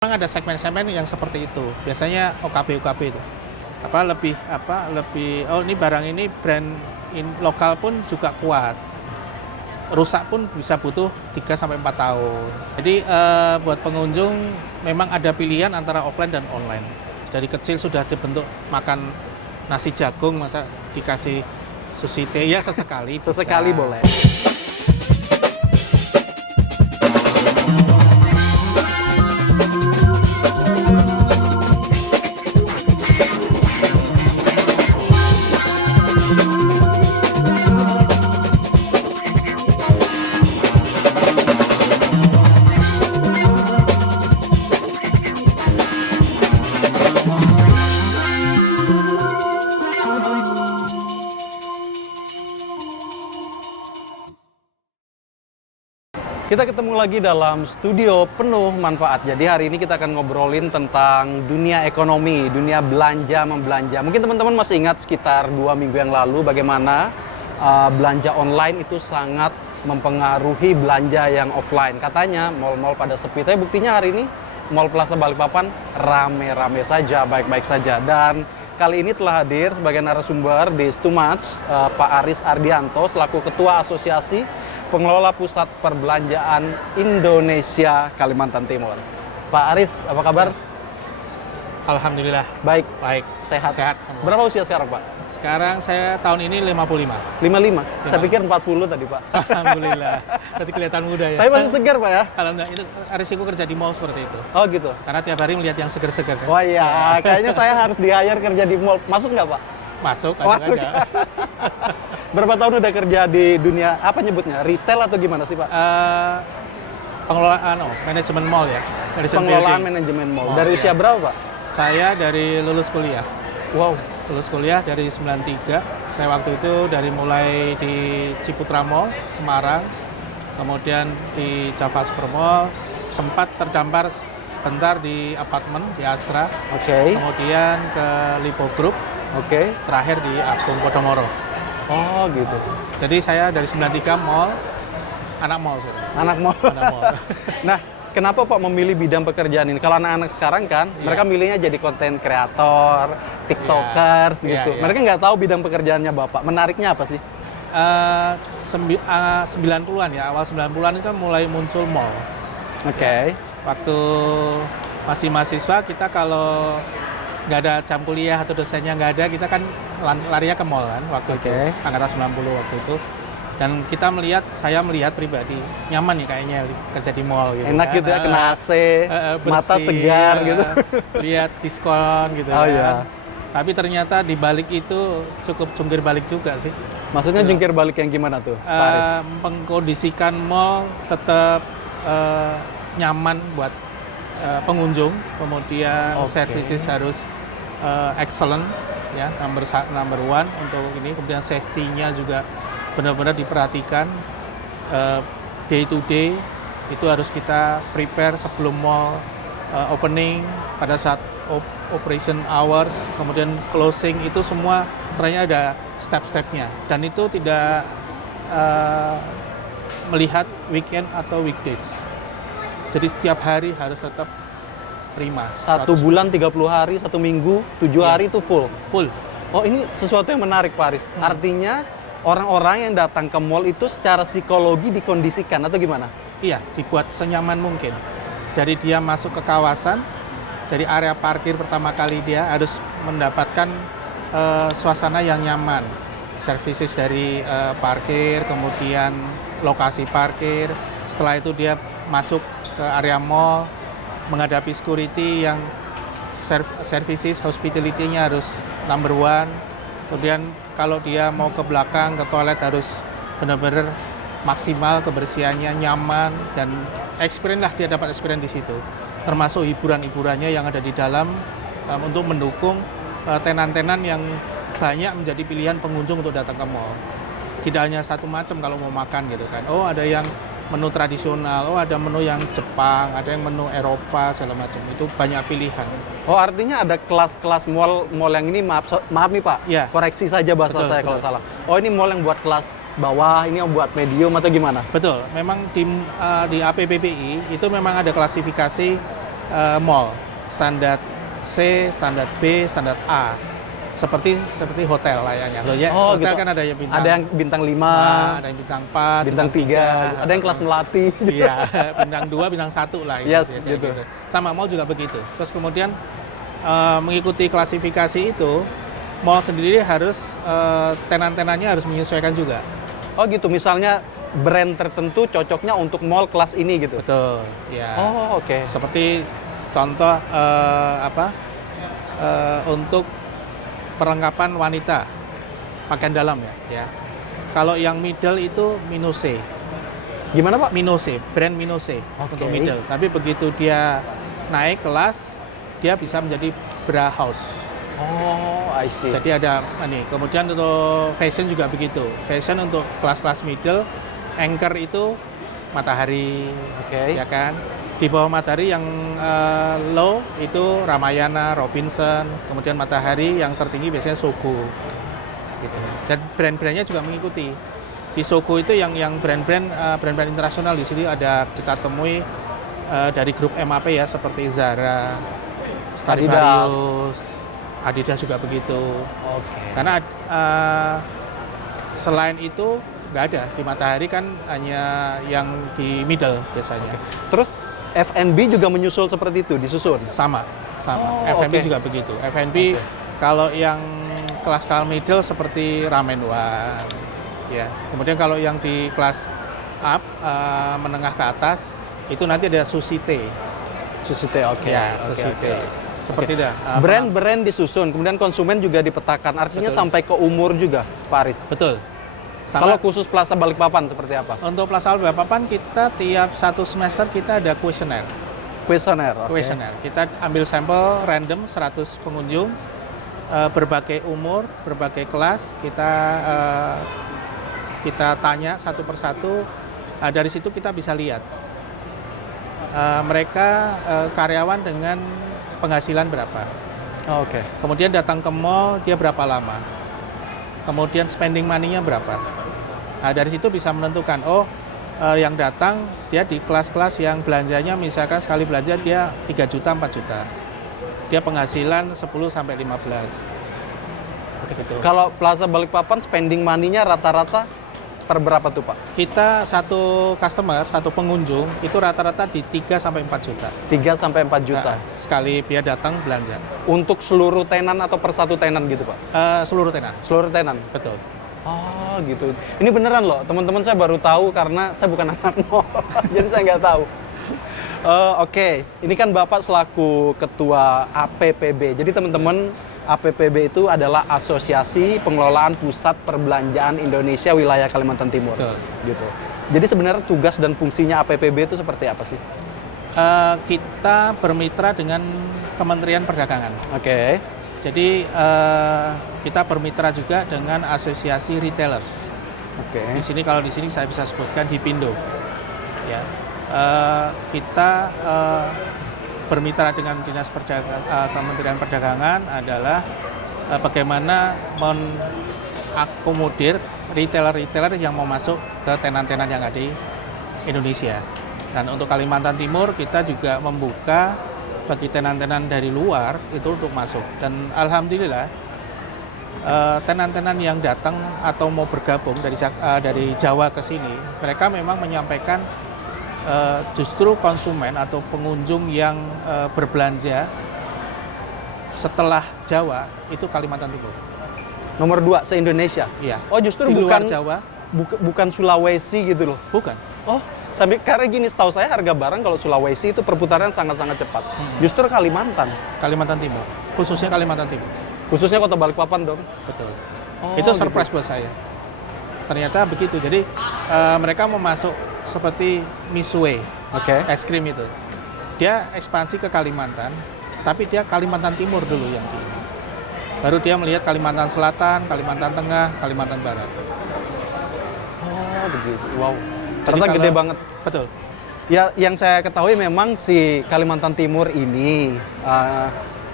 Memang ada segmen-segmen yang seperti itu. Biasanya OKB itu. Oh ini barang ini brand lokal pun juga kuat. Rusak pun bisa butuh 3 sampai 4 tahun. Jadi buat pengunjung memang ada pilihan antara offline dan online. Dari kecil sudah dibentuk makan nasi jagung, masa dikasih sushi teh ya sesekali. Sesekali bisa. boleh. Kita ketemu lagi dalam studio penuh manfaat. Jadi hari ini kita akan ngobrolin tentang dunia ekonomi, dunia belanja membelanja. Mungkin teman-teman masih ingat sekitar 2 minggu yang lalu bagaimana belanja online itu sangat mempengaruhi belanja yang offline. Katanya mall-mall pada sepi, tapi buktinya hari ini Mall Plaza Balikpapan rame-rame saja, baik-baik saja. Dan kali ini telah hadir sebagai narasumber di Stumats, Pak Aris Ardianto selaku Ketua Asosiasi Pengelola Pusat Perbelanjaan Indonesia Kalimantan Timur. Pak Aris, apa kabar? Alhamdulillah. Baik. Baik. Sehat. Sehat semua. Berapa usia sekarang, Pak? Sekarang saya tahun ini 55. 55. Saya pikir 40 tadi, Pak. Alhamdulillah. Berarti kelihatan muda ya. Tapi masih segar, Pak ya? Alhamdulillah, itu risiko kerja di mall seperti itu. Oh gitu. Karena tiap hari melihat yang segar-segar. Kan? Wah iya, kayaknya saya harus di-hire kerja di mall. Masuk nggak, Pak? Masuk Masuk. aja. Berapa tahun udah kerja di dunia, apa nyebutnya, retail atau gimana sih, Pak? Pengelolaan, manajemen mall ya. Pengelolaan manajemen mall. Dari usia berapa, Pak? Saya dari lulus kuliah. Wow. Lulus kuliah dari 93. Saya waktu itu dari mulai di Ciputra Mall, Semarang, kemudian di Java Super Mall, sempat terdampar sebentar di apartemen di Astra, Oke. kemudian ke Lipo Group, Oke. terakhir di Agung Podomoro. Oh gitu. Jadi saya dari 93 mall, anak mall sih. Anak mall. Anak mall. Nah, kenapa Pak memilih bidang pekerjaan ini? Kalau anak-anak sekarang kan, mereka milihnya jadi konten kreator, tiktokers gitu. Iya. Mereka nggak tahu bidang pekerjaannya Bapak. Menariknya apa sih? 90-an ya, awal 90-an itu kan mulai muncul mall. Oke. Waktu masih mahasiswa, kita kalau nggak ada jam kuliah atau dosennya nggak ada, kita kan larinya ke mall kan waktu itu, angkatan 90 waktu itu. Dan saya melihat pribadi, nyaman nih kayaknya kerja di mall gitu. Enak kan. gitu ya, kena AC, Bersih, mata segar gitu. Lihat diskon gitu Oh kan. iya. Tapi ternyata di balik itu cukup jungkir balik juga sih. Maksudnya jungkir balik yang gimana tuh, Pak Aris? Mengkondisikan mall tetap nyaman buat pengunjung, kemudian services harus excellent ya, number one untuk ini, kemudian safety-nya juga benar-benar diperhatikan, day to day itu harus kita prepare sebelum mall opening, pada saat operation hours, kemudian closing, itu semua ternyata ada step-stepnya, dan itu tidak melihat weekend atau weekdays. Jadi setiap hari harus tetap prima. 1 bulan 30 hari, 1 minggu, 7 hari itu full. Full. Oh, ini sesuatu yang menarik, Pak Aris. Artinya orang-orang yang datang ke mall itu secara psikologi dikondisikan atau gimana? Iya, dibuat senyaman mungkin. Dari dia masuk ke kawasan, dari area parkir pertama kali dia harus mendapatkan suasana yang nyaman. Services dari parkir, kemudian lokasi parkir. Setelah itu dia masuk ke area mall, menghadapi security yang services, hospitality-nya harus number one. Kemudian kalau dia mau ke belakang, ke toilet harus benar-benar maksimal, kebersihannya nyaman, dan dia dapat experience di situ. Termasuk hiburan-hiburannya yang ada di dalam untuk mendukung tenan-tenan yang banyak menjadi pilihan pengunjung untuk datang ke mall. Tidak hanya satu macam kalau mau makan gitu kan. Oh, ada yang menu tradisional, oh ada menu yang Jepang, ada yang menu Eropa, segala macam. Itu banyak pilihan. Oh, artinya ada kelas-kelas mall yang ini, maaf nih Pak, Ya. koreksi saja bahasa Betul, saya betul. kalau salah. Oh, ini mall yang buat kelas bawah, ini yang buat medium atau gimana? Betul, memang di APBPI itu memang ada klasifikasi mall, standar C, standar B, standar A. Seperti hotel layaknya. Loh ya, Oh, hotel gitu. kan ada yang bintang Ada yang bintang 5, ada yang bintang 4, bintang 3, ada yang kelas melati. Iya, bintang 2, bintang 1 lah. Yes, biasanya gitu. Sama mall juga begitu. Terus kemudian mengikuti klasifikasi itu, mall sendiri harus tenan-tenannya harus menyesuaikan juga. Oh gitu, misalnya brand tertentu cocoknya untuk mall kelas ini gitu. Betul, ya. Oh, oke. Seperti contoh untuk perlengkapan wanita, pakaian dalam ya. Kalau yang middle itu Minose. Gimana Pak? Minose, brand Minose Oke. untuk middle. Tapi begitu dia naik kelas, dia bisa menjadi bra house. Oh, I see. Jadi ada ini. Kemudian untuk fashion juga begitu. Fashion untuk kelas-kelas middle, anchor itu Matahari, Oke. ya kan. Di bawah Matahari yang low itu Ramayana, Robinson, kemudian Matahari yang tertinggi biasanya Sogo. Gitu. Dan brand-brandnya juga mengikuti. Di Sogo itu yang brand-brand internasional di sini ada kita temui dari grup MAP ya seperti Zara, Stradivarius, Adidas juga begitu. Oke. Karena selain itu nggak ada di Matahari kan hanya yang di middle biasanya. Terus F&B juga menyusul seperti itu, disusun. Sama. Oh, F&B oke. juga begitu. F&B kalau yang kelas middle seperti Ramen One, ya. Kemudian kalau yang di kelas up menengah ke atas itu nanti ada Sushi Tei. Sushi Tei, oke. Ya, Oke, Sushi oke. Tei. Seperti itu. Brand-brand disusun, kemudian konsumen juga dipetakan. Artinya Betul. sampai ke umur juga, Pak Aris. Betul. Kalau Sama khusus Plaza Balikpapan seperti apa? untuk Plaza Balikpapan kita tiap satu semester kita ada kuesioner. Kuesioner, oke. Kuesioner. Kita ambil sampel random 100 pengunjung berbagai umur, berbagai kelas. Kita tanya satu persatu. Dari situ kita bisa lihat mereka karyawan dengan penghasilan berapa. Oh, oke. Kemudian datang ke mall dia berapa lama. Kemudian spending money-nya berapa. Nah, dari situ bisa menentukan yang datang dia di kelas-kelas yang belanjanya misalkan sekali belanja dia 3 juta, 4 juta. Dia penghasilan 10 sampai 15. Begitu. Kalau Plaza Balikpapan spending money-nya rata-rata per berapa tuh, Pak? Kita satu customer, satu pengunjung itu rata-rata di 3 sampai 4 juta. 3 sampai 4 juta. Nah, sekali dia datang belanja. Untuk seluruh tenan atau per satu tenan gitu, Pak? Seluruh tenan. Seluruh tenan. Betul. Oh, gitu. Ini beneran loh, teman-teman saya baru tahu karena saya bukan anak mall. Jadi saya nggak tahu. Oke, ini kan Bapak selaku ketua APPB. Jadi teman-teman, APPB itu adalah Asosiasi Pengelolaan Pusat Perbelanjaan Indonesia Wilayah Kalimantan Timur. Betul. Gitu. Jadi sebenarnya tugas dan fungsinya APPB itu seperti apa sih? Kita bermitra dengan Kementerian Perdagangan. Oke. Jadi kita bermitra juga dengan Asosiasi Retailers. Oke. Di sini kalau di sini saya bisa sebutkan Hipindo. Ya. Kita bermitra dengan Dinas Kementerian Perdagangan adalah bagaimana mengakomodir retailer-retailer yang mau masuk ke tenan-tenan yang ada di Indonesia. Dan untuk Kalimantan Timur kita juga membuka bagi tenan-tenan dari luar itu untuk masuk. Dan alhamdulillah tenan-tenan yang datang atau mau bergabung dari Jawa ke sini, mereka memang menyampaikan justru konsumen atau pengunjung yang berbelanja setelah Jawa itu Kalimantan Timur. Nomor 2 se-Indonesia? Iya. Oh, justru Di luar bukan Jawa? bukan Sulawesi gitu loh? Bukan. Oh, sampai karena gini, setahu saya harga barang kalau Sulawesi itu perputaran sangat-sangat cepat. Justru Kalimantan, Kalimantan Timur, khususnya Kalimantan Timur. khususnya Kota Balikpapan dong. Betul. Oh, Itu surprise gitu. buat saya. Ternyata begitu. Jadi mereka mau masuk seperti Misue, Oke. es krim itu. Dia ekspansi ke Kalimantan, tapi dia Kalimantan Timur dulu yang di. Baru dia melihat Kalimantan Selatan, Kalimantan Tengah, Kalimantan Barat. Oh, begitu. Wow. Jadi Ternyata kalau- gede banget. Betul. Ya, yang saya ketahui memang si Kalimantan Timur ini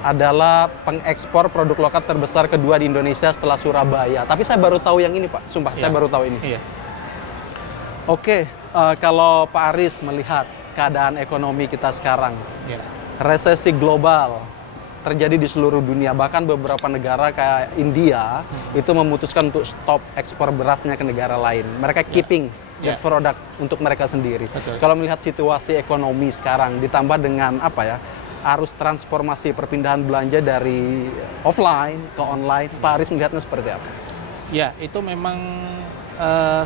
adalah pengekspor produk lokal terbesar kedua di Indonesia setelah Surabaya. Tapi saya baru tahu yang ini, Pak. Sumpah, saya Iya. baru tahu ini. Iya. Oke, kalau Pak Aris melihat keadaan ekonomi kita sekarang, Iya. Resesi global terjadi di seluruh dunia, bahkan beberapa negara kayak India itu memutuskan untuk stop ekspor berasnya ke negara lain. Mereka keeping the produk untuk mereka sendiri. Betul. Kalau melihat situasi ekonomi sekarang ditambah dengan arus transformasi perpindahan belanja dari offline ke online, Pak Aris melihatnya seperti apa? Ya, itu memang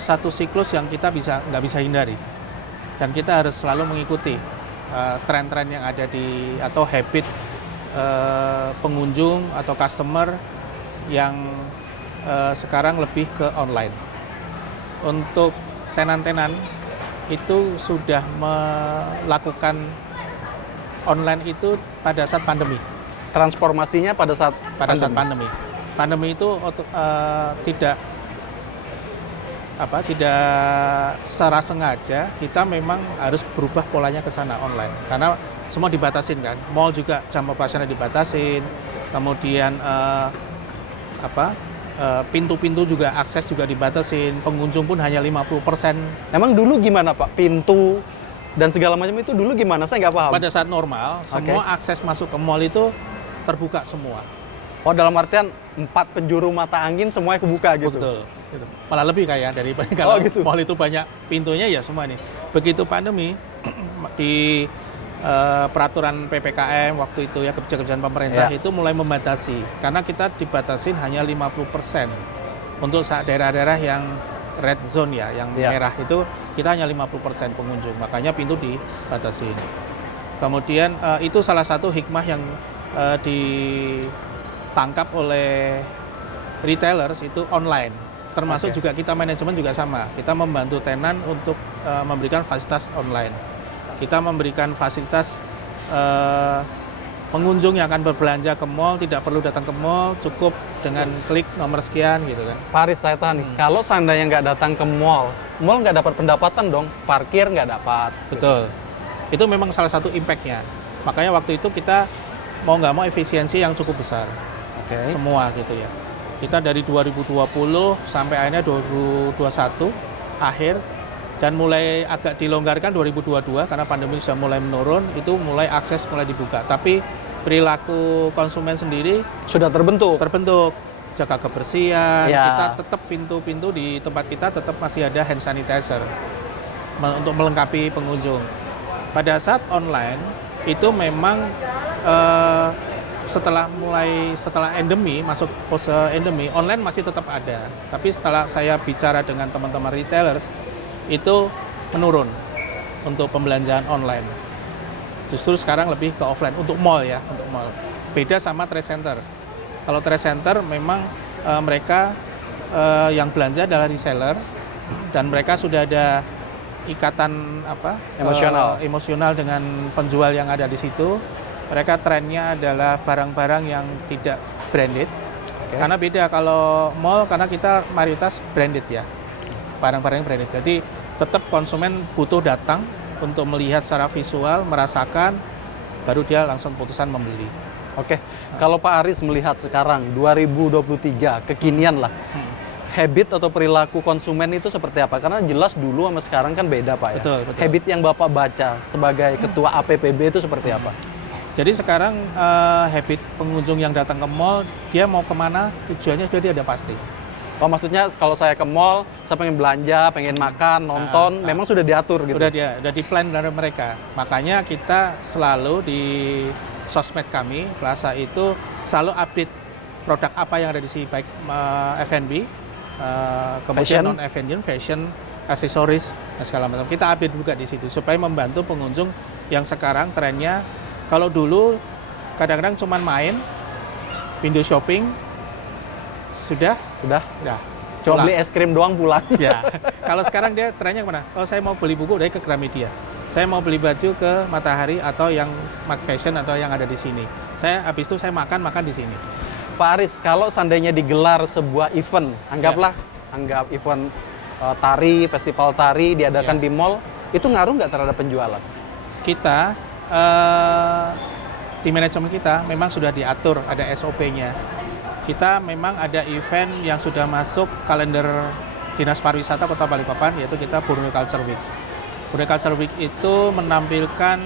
satu siklus yang kita nggak bisa hindari, dan kita harus selalu mengikuti tren-tren yang ada atau habit pengunjung atau customer yang sekarang lebih ke online. Untuk tenan-tenan itu sudah melakukan online itu pada saat pandemi. Transformasinya pada saat Pandemi. Pandemi itu tidak secara sengaja kita memang harus berubah polanya ke sana online, karena semua dibatasin kan. Mall juga jam operasional dibatasin, kemudian pintu-pintu juga akses juga dibatasin, pengunjung pun hanya 50%. Emang dulu gimana Pak? Pintu dan segala macam itu dulu gimana? Saya nggak paham. Pada saat normal, semua akses masuk ke mall itu terbuka semua. Oh, dalam artian 4 penjuru mata angin semuanya kebuka gitu? Betul. Gitu. Malah lebih kayak dari kalau gitu. Mall itu banyak pintunya ya semua nih. Begitu pandemi di peraturan PPKM waktu itu ya, kebijakan pemerintah itu mulai membatasi, karena kita dibatasin hanya 50% untuk daerah-daerah yang red zone ya, yang merah itu kita hanya 50% pengunjung, makanya pintu dibatasin. Kemudian itu salah satu hikmah yang ditangkap oleh retailers itu online, termasuk juga kita manajemen juga sama, kita membantu tenan untuk memberikan fasilitas online. Kita memberikan fasilitas pengunjung yang akan berbelanja ke mall tidak perlu datang ke mall, cukup dengan klik nomor sekian gitu kan. Pak Aris, saya tahan nih, kalau seandainya nggak datang ke mall nggak dapat pendapatan dong, parkir nggak dapat. Betul, itu memang salah satu impact-nya. Makanya waktu itu kita mau nggak mau efisiensi yang cukup besar, semua gitu ya. Kita dari 2020 sampai akhirnya 2021 akhir, dan mulai agak dilonggarkan 2022 karena pandemi sudah mulai menurun, itu mulai akses mulai dibuka. Tapi perilaku konsumen sendiri sudah terbentuk, jaga kebersihan. Kita tetap pintu-pintu di tempat kita tetap masih ada hand sanitizer untuk melengkapi pengunjung. Pada saat online itu memang setelah endemi, masuk pose endemi, online masih tetap ada. Tapi setelah saya bicara dengan teman-teman retailers, itu menurun untuk pembelanjaan online. Justru sekarang lebih ke offline untuk mall ya, untuk mall. Beda sama trade center. Kalau trade center memang mereka yang belanja adalah reseller, dan mereka sudah ada ikatan emosional dengan penjual yang ada di situ. Mereka trennya adalah barang-barang yang tidak branded. Karena beda kalau mall, karena kita mayoritas branded ya, barang-barang branded. Jadi tetap konsumen butuh datang untuk melihat secara visual, merasakan, baru dia langsung putusan membeli. Kalau Pak Aris melihat sekarang 2023 kekinian lah, habit atau perilaku konsumen itu seperti apa? Karena jelas dulu sama sekarang kan beda Pak ya. Betul. Habit yang Bapak baca sebagai ketua APPB itu seperti apa? Jadi sekarang habit pengunjung yang datang ke mall, dia mau kemana, tujuannya sudah dia ada pasti. Oh, maksudnya kalau saya ke mall, saya pengen belanja, pengen makan, nonton, memang sudah diatur gitu? Udah di-plan dari mereka. Makanya kita selalu di sosmed kami, Plaza itu selalu update produk apa yang ada di sini, baik F&B, kemudian non-F&B, fashion, aksesoris, dan segala macam. Kita update juga di situ, supaya membantu pengunjung yang sekarang trennya, kalau dulu kadang-kadang cuma main, window shopping, sudah. Cuma beli es krim doang pulang. Ya. Kalau sekarang dia trennya kemana? Oh, saya mau beli buku dari ke Gramedia. Saya mau beli baju ke Matahari atau yang Mark Fashion atau yang ada di sini. Habis itu saya makan di sini. Pak Aris, kalau seandainya digelar sebuah event, anggap event tari, festival tari diadakan di mall, itu ngaruh nggak terhadap penjualan? Kita di manajemen kita memang sudah diatur, ada SOP-nya. Kita memang ada event yang sudah masuk kalender Dinas Pariwisata Kota Balikpapan, yaitu kita Borneo Culture Week. Borneo Culture Week itu menampilkan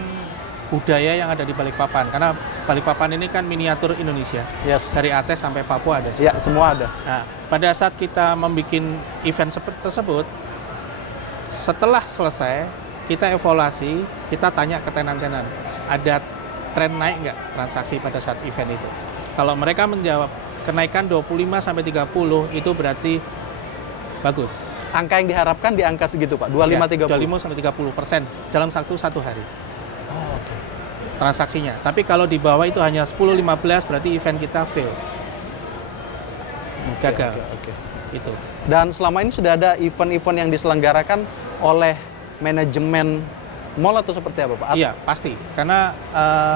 budaya yang ada di Balikpapan. Karena Balikpapan ini kan miniatur Indonesia. Yes. Dari Aceh sampai Papua ada. Ya, semua ada. Nah, pada saat kita membuat event seperti tersebut, setelah selesai, kita evaluasi, kita tanya ke tenan-tenan, ada tren naik nggak transaksi pada saat event itu? Kalau mereka menjawab kenaikan 25-30, itu berarti bagus. Angka yang diharapkan di angka segitu, Pak? 25-30? 25-30% dalam satu hari. Oh, oke. Transaksinya. Tapi kalau di bawah itu hanya 10-15, berarti event kita fail. Gagal. Oke. Itu. Dan selama ini sudah ada event-event yang diselenggarakan oleh manajemen mall atau seperti apa, Pak? Iya, pasti. Karena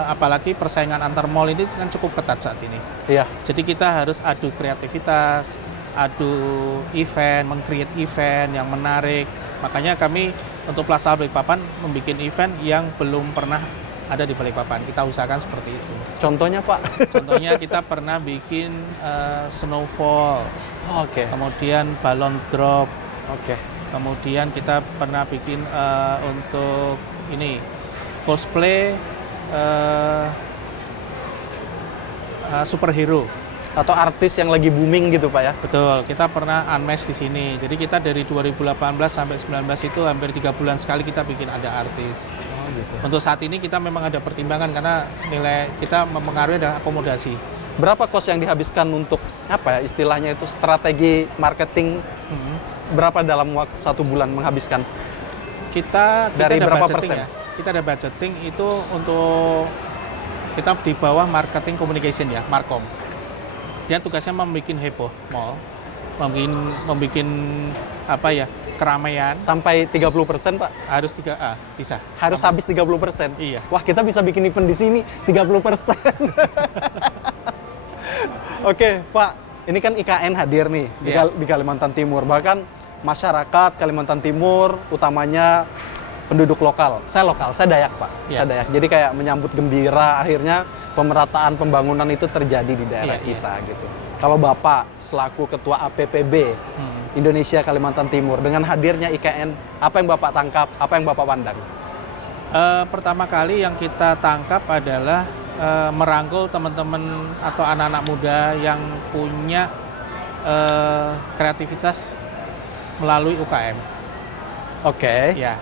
apalagi persaingan antar mall ini kan cukup ketat saat ini. Iya. Jadi kita harus adu kreativitas, adu event, meng-create event yang menarik. Makanya kami untuk Plaza Balikpapan membuat event yang belum pernah ada di Balikpapan. Kita usahakan seperti itu. Contohnya, Pak? Contohnya kita pernah bikin snowfall, Oke. kemudian balon drop, Oke. kemudian kita pernah bikin untuk ini cosplay superhero. Atau artis yang lagi booming gitu, Pak ya? Betul, kita pernah unmesh di sini. Jadi kita dari 2018 sampai 19 itu hampir 3 bulan sekali kita bikin ada artis. Oh, gitu. Untuk saat ini kita memang ada pertimbangan karena nilai kita mempengaruhi ada akomodasi. Berapa kos yang dihabiskan untuk apa ya istilahnya itu strategi marketing? Berapa dalam waktu 1 bulan menghabiskan? Kita Dari ada berapa budgeting persen? ya. Kita ada budgeting itu untuk kita di bawah marketing communication ya, Markom. Dia tugasnya membuat heboh mall, membuat apa ya, keramaian. Sampai 30%, Pak? Harus bisa. Harus habis 30%? Iya. Wah, kita bisa bikin event di sini 30%. Oke, Pak. Ini kan IKN hadir nih Iya. di Kalimantan Timur. Bahkan masyarakat Kalimantan Timur, utamanya penduduk lokal. Saya Dayak, Pak. Iya. Saya Dayak. Jadi kayak menyambut gembira akhirnya pemerataan pembangunan itu terjadi di daerah Iya, kita gitu. Kalau Bapak selaku Ketua APPB Indonesia Kalimantan Timur dengan hadirnya IKN, apa yang Bapak tangkap, apa yang Bapak pandang? Pertama kali yang kita tangkap adalah merangkul teman-teman atau anak-anak muda yang punya kreativitas melalui UKM. Oke. Ya.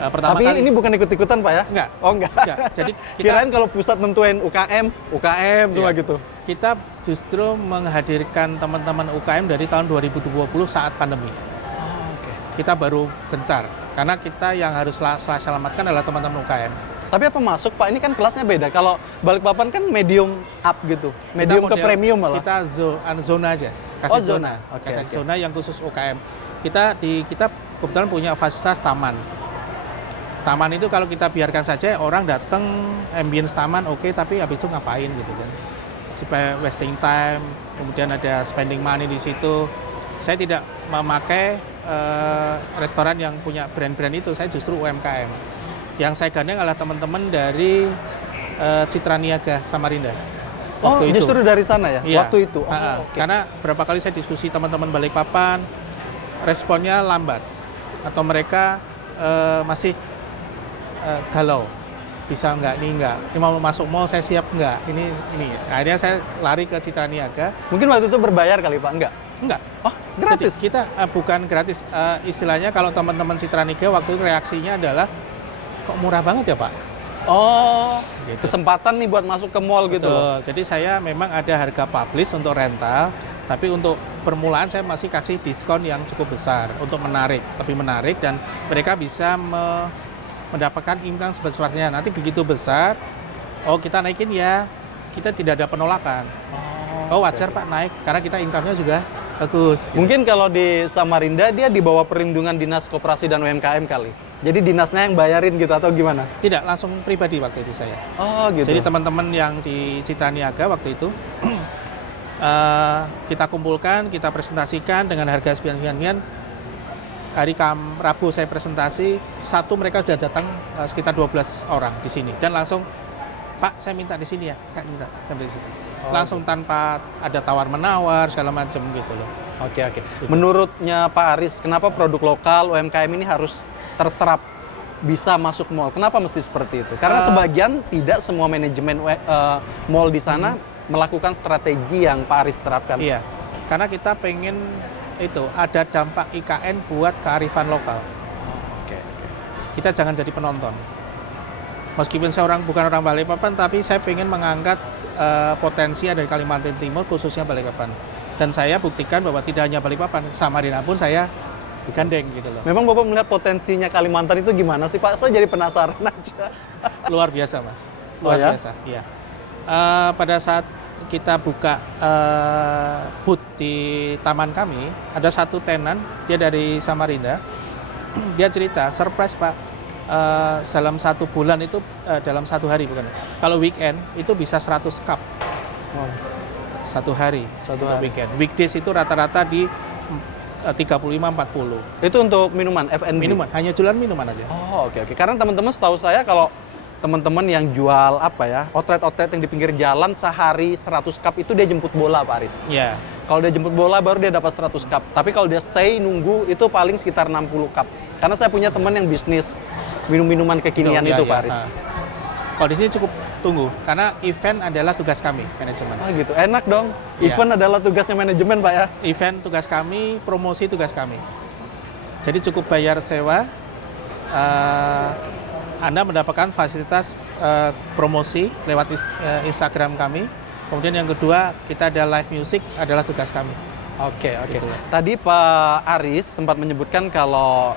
Pertama Tapi kali ini bukan ikut-ikutan, Pak ya? enggak. Oh, enggak. Enggak. Jadi Kirain kalau pusat nentuin UKM semua Iya. gitu. kita justru menghadirkan teman-teman UKM dari tahun 2020 saat pandemi. Oke. Kita baru gencar karena kita yang harus selamatkan adalah teman-teman UKM. Tapi apa masuk, Pak? Ini kan kelasnya beda. Kalau Balikpapan kan medium up gitu. Medium ke premium malah. Kita zona aja. Oh, zona. Oke, Kasih oke. zona yang khusus UKM. Kita kebetulan punya fasilitas taman. Taman itu kalau kita biarkan saja orang datang ambience taman oke, tapi habis itu ngapain gitu kan. Supaya wasting time, kemudian ada spending money di situ. Saya tidak memakai restoran yang punya brand-brand itu, saya justru UMKM. Yang saya gandeng adalah teman-teman dari Citra Niaga Samarinda. Oh, Waktu itu. justru dari sana ya? Iya. Waktu itu? Oh, oke. Karena berapa kali saya diskusi teman-teman Balikpapan, responnya lambat. Atau mereka masih galau. Bisa nggak, ini nggak. Ini mau masuk mall, saya siap nggak. Ini. Akhirnya saya lari ke Citra Niaga. Mungkin waktu itu berbayar kali, Pak? Enggak? Enggak. Oh, gratis? Jadi kita bukan gratis. Istilahnya kalau teman-teman Citra Niaga waktu itu reaksinya adalah, kok murah banget ya Pak? Oh, Gitu. kesempatan nih buat masuk ke mall gitu loh. Betul. Jadi saya memang ada harga publish untuk rental, tapi untuk permulaan saya masih kasih diskon yang cukup besar untuk lebih menarik dan mereka bisa mendapatkan income sebesarnya. Nanti begitu besar, oh kita naikin ya, kita tidak ada penolakan. Oh wajar Pak naik, karena kita income-nya juga bagus. Mungkin kalau di Samarinda dia di bawah perlindungan Dinas Koperasi dan UMKM kali. Jadi dinasnya yang bayarin gitu atau gimana? Tidak, langsung pribadi waktu itu saya. Oh gitu. Jadi teman-teman yang di Citra Niaga waktu itu, kita kumpulkan, kita presentasikan dengan harga sekian-sekian. Hari Rabu saya presentasi, mereka sudah datang sekitar 12 orang di sini. Dan langsung, Pak saya minta di sini ya, Kak minta sampai di sini. Langsung tanpa ada tawar-menawar, segala macam gitu loh. Oke. Menurutnya Pak Aris, kenapa produk lokal UMKM ini harus terserap bisa masuk mall. Kenapa mesti seperti itu? Karena sebagian tidak semua manajemen mall di sana melakukan strategi yang Pak Aris terapkan. Iya, karena kita pengen itu ada dampak IKN buat kearifan lokal. Oke. Kita jangan jadi penonton. Meskipun saya bukan orang Balikpapan, tapi saya pengen mengangkat potensi dari Kalimantan Timur, khususnya Balikpapan. Dan saya buktikan bahwa tidak hanya Balikpapan, Samarinda pun saya gandeng gitu loh. Memang Bapak melihat potensinya Kalimantan itu gimana sih Pak? Saya jadi penasaran aja. Luar biasa, Mas. Oh, Luar ya? biasa, iya. Pada saat kita buka booth di taman kami, ada satu tenan, dia dari Samarinda. Dia cerita, surprise Pak, dalam 1 bulan itu, dalam 1 hari bukan. Kalau weekend itu bisa 100 cup. Wow. 1 hari, Satu untuk hari. weekend. Weekdays itu rata-rata di 35-40. Itu untuk minuman F&B? Minuman, hanya jualan minuman aja. Oh, oke. Karena teman-teman setahu saya kalau teman-teman yang jual apa ya, outlet-outlet yang di pinggir jalan sehari 100 cup itu dia jemput bola Pak Aris. Iya. Kalau dia jemput bola baru dia dapat 100 cup. Tapi kalau dia stay nunggu itu paling sekitar 60 cup. Karena saya punya teman yang bisnis minum-minuman kekinian Iya, itu iya. Pak Aris. Kalau di sini cukup tunggu, karena event adalah tugas kami, manajemen. Oh gitu, enak dong. Iya. Event adalah tugasnya manajemen Pak ya. Event tugas kami, promosi tugas kami. Jadi cukup bayar sewa, Anda mendapatkan fasilitas promosi lewat Instagram kami. Kemudian yang kedua, kita ada live music adalah tugas kami. Oke. Gitu. Tadi Pak Aris sempat menyebutkan kalau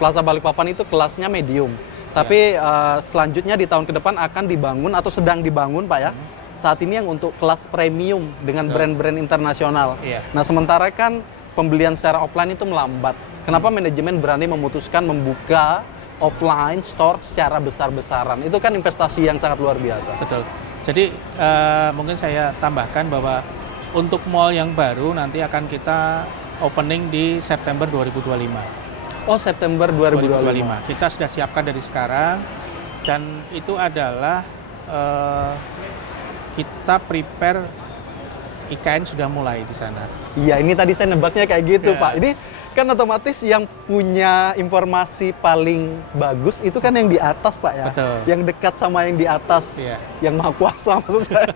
Plaza Balikpapan itu kelasnya medium. Tapi selanjutnya di tahun ke depan akan dibangun atau sedang dibangun Pak ya. Saat ini yang untuk kelas premium dengan brand-brand internasional. Iya. Nah sementara kan pembelian secara offline itu melambat. Kenapa manajemen berani memutuskan membuka offline store secara besar-besaran? Itu kan investasi yang sangat luar biasa. Betul. Jadi mungkin saya tambahkan bahwa untuk mall yang baru nanti akan kita opening di September 2025. Oh September 2025. Kita sudah siapkan dari sekarang, dan itu adalah kita prepare IKN sudah mulai di sana. Iya, ini tadi saya nebaknya kayak gitu, Ya. Pak. Ini kan otomatis yang punya informasi paling bagus itu kan yang di atas, Pak ya. Betul. Yang dekat sama yang di atas, Iya. yang maha kuasa maksud saya.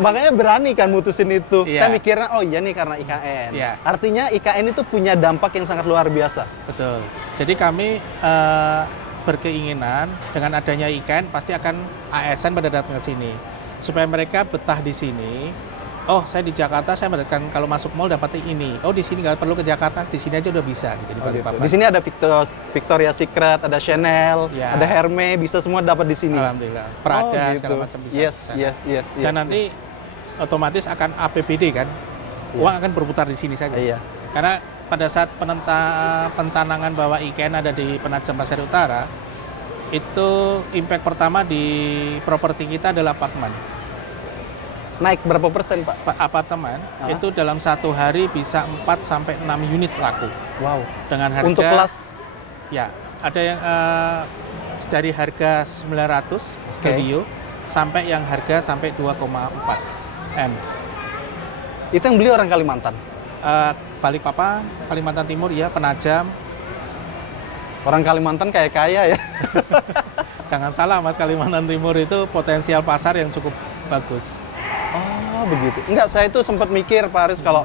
Makanya berani kan mutusin itu. Iya. Saya mikirnya, oh iya nih karena IKN. Iya. Artinya IKN itu punya dampak yang sangat luar biasa. Betul. Jadi kami berkeinginan dengan adanya IKN pasti akan ASN pada datang ke sini supaya mereka betah di sini. Oh, saya di Jakarta, saya mendapatkan kalau masuk mall dapat ini. Oh, di sini nggak perlu ke Jakarta, di sini aja udah bisa. Gitu, di Balikpapan. Di sini ada Victoria's Secret, ada Chanel, Ya. ada Hermes, bisa semua dapat di sini. Alhamdulillah. Prada gitu. segala macam bisa. Yes, di sana. yes. Dan nanti otomatis akan APBD kan, uang akan berputar di sini saja. Iya. Karena pada saat pencanangan bahwa IKN ada di Penajam Pasir Utara, itu impact pertama di properti kita adalah apartemen. Naik berapa persen, Pak? Apartemen itu dalam 1 hari bisa 4 sampai 6 unit laku. Wow. Dengan harga Untuk kelas ya, ada yang dari harga 900 studio sampai yang harga sampai 2,4 M. itu yang beli orang Kalimantan. Balikpapan, Kalimantan Timur ya, Penajam. Orang Kalimantan kayak kaya ya. Jangan salah Mas, Kalimantan Timur itu potensial pasar yang cukup bagus. Oh, begitu. Enggak, saya itu sempat mikir Pak Aris kalau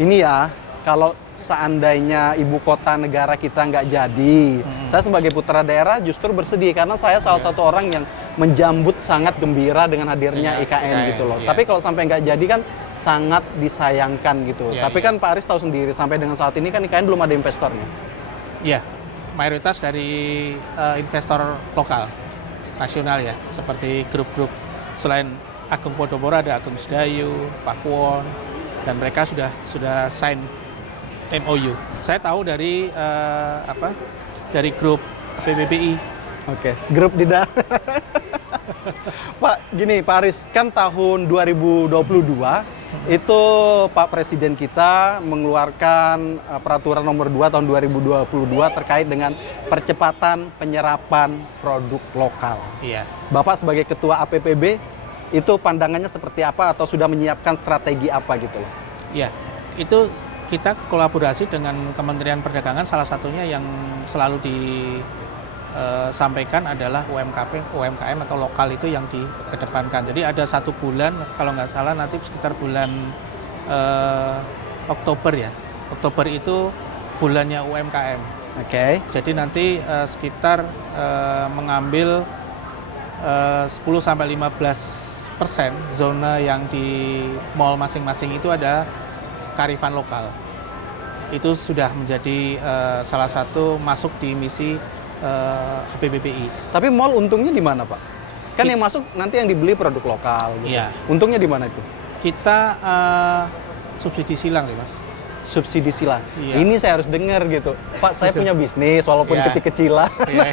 ini ya, kalau seandainya ibu kota negara kita nggak jadi, saya sebagai putra daerah justru bersedih karena saya salah satu orang yang menjambut sangat gembira dengan hadirnya Iya, IKN gitu loh. iya. Tapi kalau sampai nggak jadi kan sangat disayangkan gitu. Iya, Tapi iya. kan Pak Aris tahu sendiri sampai dengan saat ini kan IKN belum ada investornya. Iya, mayoritas dari investor lokal, nasional ya, seperti grup-grup selain Agung Podomoro ada Agung Sedayu, Pakuwon, dan mereka sudah sign MOU. Saya tahu dari dari grup PBBI. Oke, grup di dalam. Pak, gini Pak Aris, kan tahun 2022 itu Pak Presiden kita mengeluarkan peraturan nomor 2 tahun 2022 terkait dengan percepatan penyerapan produk lokal. Iya. Bapak sebagai Ketua APPB, itu pandangannya seperti apa atau sudah menyiapkan strategi apa gitu loh? Iya, itu kita kolaborasi dengan Kementerian Perdagangan, salah satunya yang selalu disampaikan adalah UMKM atau lokal itu yang dikedepankan. Jadi ada 1 bulan, kalau nggak salah nanti sekitar bulan Oktober ya. Oktober itu bulannya UMKM. Oke. Jadi nanti sekitar mengambil 10-15% zona yang di mall masing-masing itu ada kearifan lokal. Itu sudah menjadi salah satu masuk di misi APBPI. Tapi mall untungnya di mana, Pak? Kan yang masuk nanti yang dibeli produk lokal gitu. Iya. Untungnya di mana itu? Kita subsidi silang sih, Mas. Subsidi silang. Iya. Ini saya harus dengar gitu. Pak, saya punya bisnis walaupun Iya. kecil-kecilan. Iya.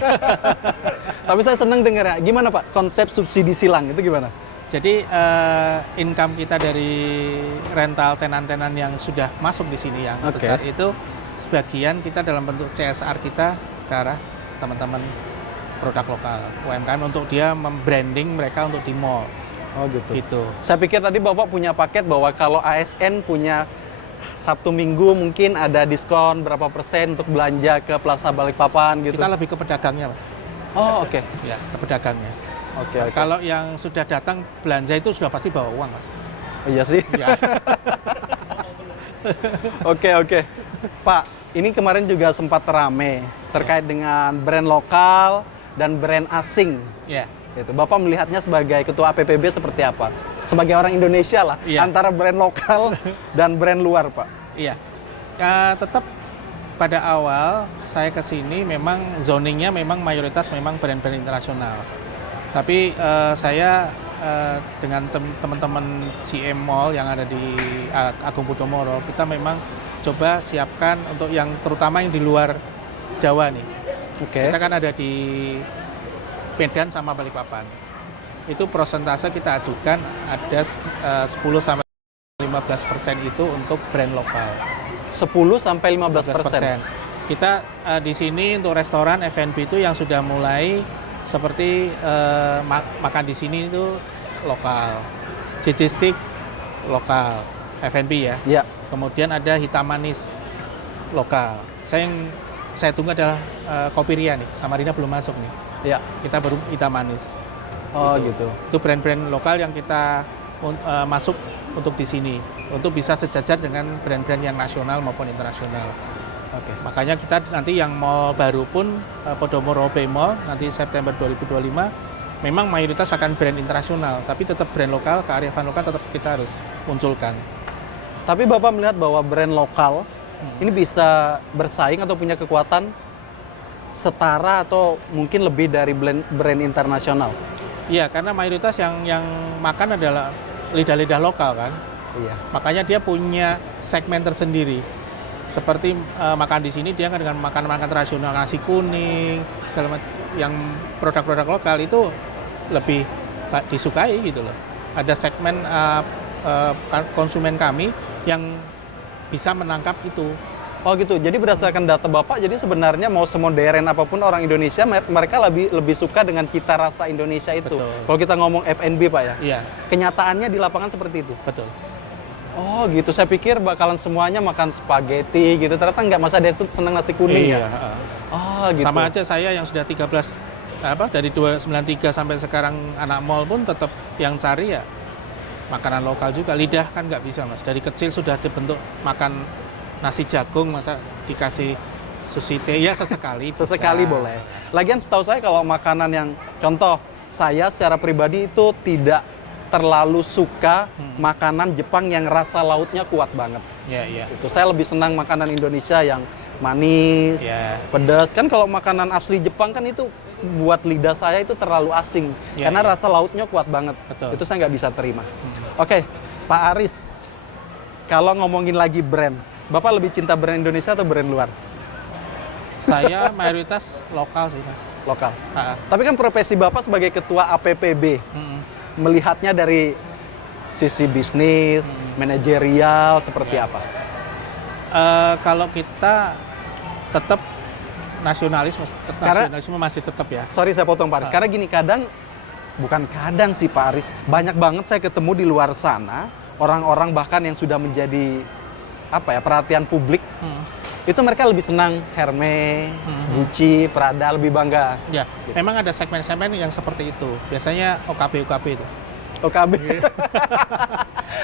Tapi saya senang dengar ya. Gimana, Pak? Konsep subsidi silang itu gimana? Jadi income kita dari rental tenan-tenan yang sudah masuk di sini yang Oke. besar itu sebagian kita dalam bentuk CSR kita ke arah teman-teman produk lokal UMKM untuk dia membranding mereka untuk di mall Oh gitu. gitu. Saya pikir tadi Bapak punya paket bahwa kalau ASN punya Sabtu Minggu mungkin ada diskon berapa persen untuk belanja ke Plaza Balikpapan gitu. Kita lebih ke pedagangnya, Mas. Oh oke. Ya, ke pedagangnya. Oke. Kalau yang sudah datang belanja itu sudah pasti bawa uang, Mas. Oh, iya sih. Ya. Oke. Pak, ini kemarin juga sempat rame terkait dengan brand lokal dan brand asing. Ya. Gitu. Bapak melihatnya sebagai ketua APPB seperti apa? Sebagai orang Indonesia lah, Iya. antara brand lokal dan brand luar, Pak. Iya. Tetap pada awal saya ke sini memang zoningnya memang mayoritas memang brand-brand internasional. Tapi saya dengan teman-teman GM Mall yang ada di Agung Podomoro, kita memang coba siapkan untuk yang terutama yang di luar Jawa nih. Oke. Kita kan ada di Medan sama Balikpapan. Itu persentase kita ajukan ada 10-15% itu untuk brand lokal. 10-15%. Kita di sini untuk restoran F&B itu yang sudah mulai seperti makan di sini itu lokal, JJ Stick lokal, F&B ya. Iya. Kemudian ada hitam manis lokal. Saya tunggu adalah Kopi Ria nih, Samarinda belum masuk nih. Iya. Kita baru hitam manis. Oh gitu. Itu brand-brand lokal yang kita masuk untuk di sini, untuk bisa sejajar dengan brand-brand yang nasional maupun internasional. Oke. Makanya kita nanti yang mall baru pun Podomoro Bay Mall nanti September 2025 memang mayoritas akan brand internasional, tapi tetap brand lokal, kearifan lokal tetap kita harus munculkan. Tapi Bapak melihat bahwa brand lokal ini bisa bersaing atau punya kekuatan setara atau mungkin lebih dari brand internasional? Iya, karena mayoritas yang makan adalah lidah-lidah lokal kan. Iya. Makanya dia punya segmen tersendiri. Seperti makan di sini dia kan dengan makan-makan tradisional, nasi kuning, segala macam yang produk-produk lokal itu lebih disukai gitu loh. Ada segmen konsumen kami yang bisa menangkap itu. Oh gitu. Jadi berdasarkan data Bapak, jadi sebenarnya mau semodern apapun orang Indonesia, mereka lebih suka dengan cita rasa Indonesia itu. Betul. Kalau kita ngomong F&B, Pak ya. Iya, Kenyataannya di lapangan seperti itu. betul. Oh gitu. Saya pikir bakalan semuanya makan spaghetti gitu. Ternyata nggak, masa dia seneng nasi kuning ya. Iya. Oh gitu. Sama aja saya yang sudah 13 dari 293 sampai sekarang anak mall pun tetap yang cari ya makanan lokal juga. Lidah kan nggak bisa, Mas. Dari kecil sudah dibentuk makan nasi jagung, masa dikasih sushi teh ya sesekali. Sesekali bisa. boleh. Lagian setahu saya kalau makanan yang contoh, saya secara pribadi itu tidak terlalu suka makanan Jepang yang rasa lautnya kuat banget. Iya, iya. Itu saya lebih senang makanan Indonesia yang manis, Iya. pedas. Kan kalau makanan asli Jepang kan itu buat lidah saya itu terlalu asing Iya, karena iya. rasa lautnya kuat banget. Betul. Itu saya nggak bisa terima. Oke, Pak Aris, kalau ngomongin lagi brand, Bapak lebih cinta brand Indonesia atau brand luar? Saya mayoritas lokal sih, Mas. Lokal. Ah, Tapi kan profesi Bapak sebagai ketua APPB, melihatnya dari sisi bisnis, manajerial, seperti Ya. apa? Kalau kita tetap nasionalisme masih tetap ya. Sorry saya potong Pak Aris, karena gini, bukan kadang sih Pak Aris, banyak banget saya ketemu di luar sana, orang-orang bahkan yang sudah menjadi apa ya, perhatian publik, itu mereka lebih senang Hermes, Gucci, Prada, lebih bangga. Ya, memang ada segmen-segmen yang seperti itu. Biasanya OKB itu. OKB.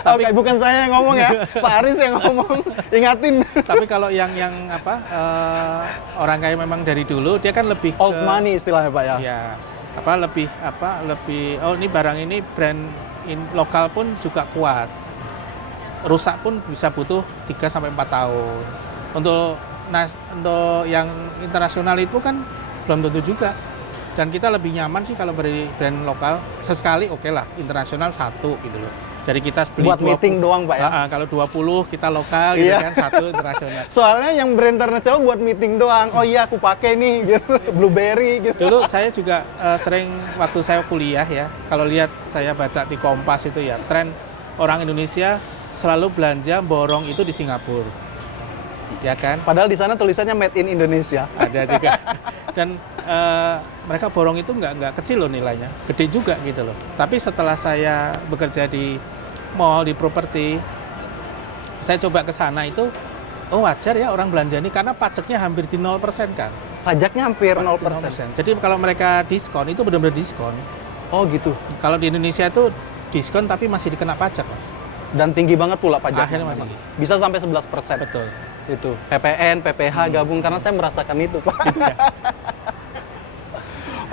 Oke, bukan saya yang ngomong ya, Pak Aris yang ngomong. Ingatin. Tapi kalau yang orang kaya memang dari dulu dia kan lebih Old money istilahnya Pak ya. Ya, lebih ini barang ini brand lokal pun juga kuat. Rusak pun bisa butuh 3 sampai 4 tahun. Untuk yang internasional itu kan belum tentu juga. Dan kita lebih nyaman sih kalau beri brand lokal. Sesekali oke lah, internasional 1 gitu loh. Dari kita beli buat 20, meeting doang Pak ya. Kalau 20 kita lokal gitu kan, 1 internasional. Soalnya yang brand internasional buat meeting doang. Oh iya aku pakai nih gitu. Blueberry gitu. Dulu saya juga sering waktu saya kuliah ya, kalau lihat saya baca di Kompas itu ya, tren orang Indonesia selalu belanja borong itu di Singapura. Ya kan? Padahal di sana tulisannya Made in Indonesia. Ada juga. Dan mereka borong itu nggak kecil loh nilainya, gede juga gitu loh. Tapi setelah saya bekerja di mall, di properti, saya coba ke sana itu, oh wajar ya orang belanja ini karena pajaknya hampir di 0% kan. Pajaknya hampir 0%. 0%. Jadi kalau mereka diskon itu benar-benar diskon. Oh gitu. Kalau di Indonesia itu diskon tapi masih dikena pajak, Mas. Dan tinggi banget pula pajaknya. Akhirnya masih. Bisa sampai 11%. Betul. Itu PPN, PPH gabung karena saya merasakan itu, Pak. Ya.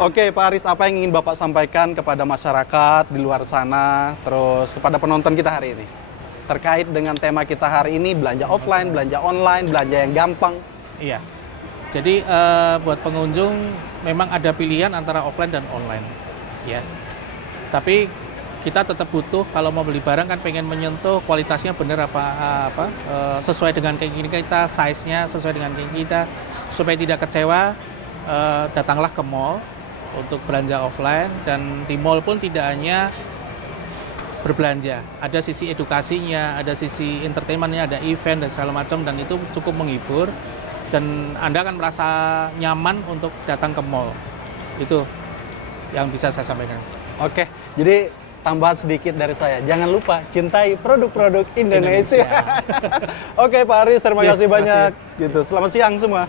Oke, Pak Aris, apa yang ingin Bapak sampaikan kepada masyarakat di luar sana, terus kepada penonton kita hari ini? Terkait dengan tema kita hari ini, belanja offline, belanja online, belanja yang gampang. Iya. Jadi buat pengunjung memang ada pilihan antara offline dan online. Ya. Tapi kita tetap butuh kalau mau beli barang kan pengen menyentuh kualitasnya benar sesuai dengan keinginan kita, size-nya sesuai dengan keinginan kita, supaya tidak kecewa. Datanglah ke mall untuk belanja offline, dan di mall pun tidak hanya berbelanja, ada sisi edukasinya, ada sisi entertainment-nya, ada event dan segala macam, dan itu cukup menghibur dan Anda akan merasa nyaman untuk datang ke mall. Itu yang bisa saya sampaikan. Oke, jadi tambahan sedikit dari saya, jangan lupa cintai produk-produk Indonesia. Oke Pak Aris, terima kasih banyak. Gitu. Selamat siang semua.